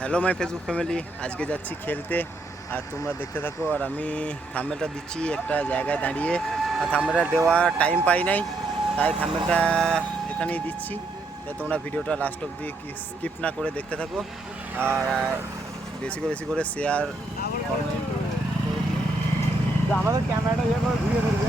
Hello my Facebook family আজকে যাচ্ছি খেলতে। আর তোমরা দেখতে থাকো, আর আমি থাম্বেলটা দিচ্ছি একটা জায়গায় দাঁড়িয়ে। আর থাম্বেলটা দেওয়া টাইম পাই নাই, তাই থাম্বেলটা এখানেই দিচ্ছি। তো তোমরা ভিডিওটা লাস্ট অব্দি স্কিপ না করে দেখতে থাকো। আর বেশি করে বেশি করে শেয়ার আমাদের ক্যামেরাটা ইয়ে করে ঘুরিয়ে ধরবে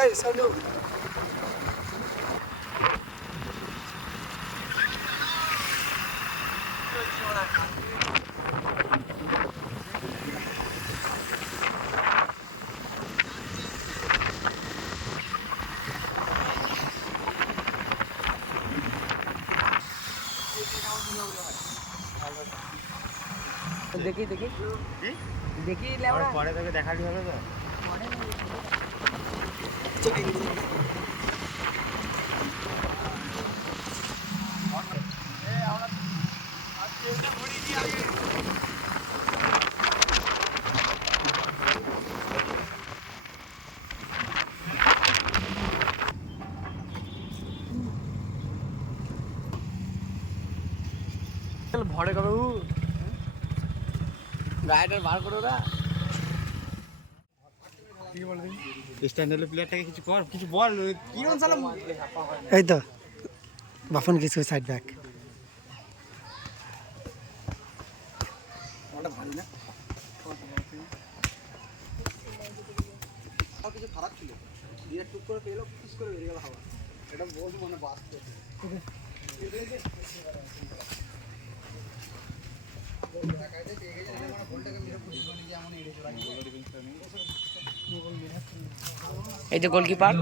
এই সানু দেখি দেখি। দেখি পরে তোকে দেখালি হবে তো। ভরে করো গাড়িটা বার করো না এই তো বাফন কিছু সাইড ব্যাক কিছু খারাপ ছিল দিয়ে টুক করে পেলো ফুস করে বেরিয়ে গেল হাওয়া এটা বল মানে বাস্তব এই যে গোলকিপার।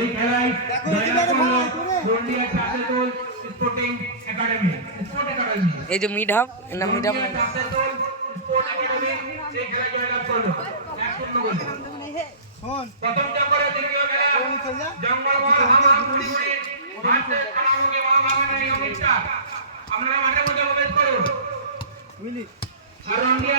এই খেলায় জয়লাভ করল Purulia Chandedol sporting academy sport academy. এই যে মিড হাফ না মিড হাফ। স্পোর্ট একাডেমি এই খেলায় জয়লাভ করল। এক শূন্য গোলে। প্রথম চক্করে দ্বিতীয় খেলা। জঙ্গল মহামামা পুরীপুরি ভারতের কামামুখী মহামামানের ইয়ংস্টার আপনারা মাঠের মধ্যে প্রবেশ করুন। আর রঙ্গিয়া